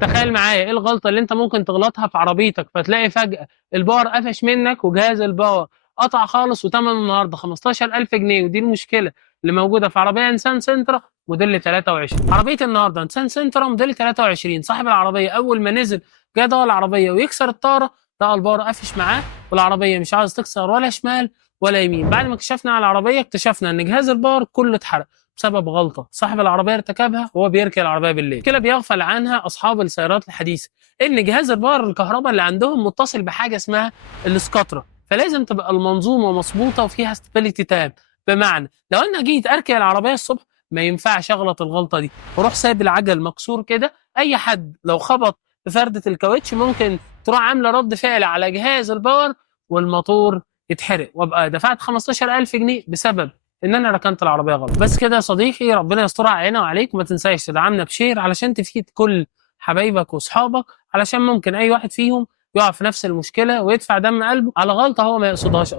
تخيل معايا ايه الغلطه اللي انت ممكن تغلطها في عربيتك فتلاقي فجاه الباور قفش منك وجهاز الباور قطع خالص وثمنه النهارده 15000 جنيه. ودي المشكله اللي موجوده في عربيه انسان سنترا موديل 23. عربيه النهارده انسان سنترا موديل 23، صاحب العربيه اول ما نزل جه ضوى العربيه ويكسر الطاره لقى الباور قفش معاه والعربيه مش عاوز تكسر ولا شمال ولا يمين. بعد ما كشفنا على العربيه اكتشفنا ان جهاز الباور كله اتحرق بسبب غلطه صاحب العربيه ارتكبها وهو بيركن العربيه بالليل. كده بيغفل عنها اصحاب السيارات الحديثه ان جهاز الباور الكهرباء اللي عندهم متصل بحاجه اسمها الاسكاترا، فلازم تبقى المنظومه مظبوطه وفيها ستابيليتي تام. بمعنى لو انا جيت اركن العربيه الصبح ما ينفعش اغلط الغلطه دي واروح سايب العجل مكسور كده. اي حد لو خبط في فرده الكاوتش ممكن تروح عامله رد فعل على جهاز الباور والموتور يتحرق وابقى دفعت 15000 جنيه بسبب ان انا ركنت العربيه غلط. بس كده يا صديقي، ربنا يسترها علينا وعليك، وما تنساش تدعمنا بشير علشان تفيد كل حبايبك واصحابك، علشان ممكن اي واحد فيهم يقع في نفس المشكله ويدفع دم قلبه على غلطه هو ما يقصدهاش اصلا.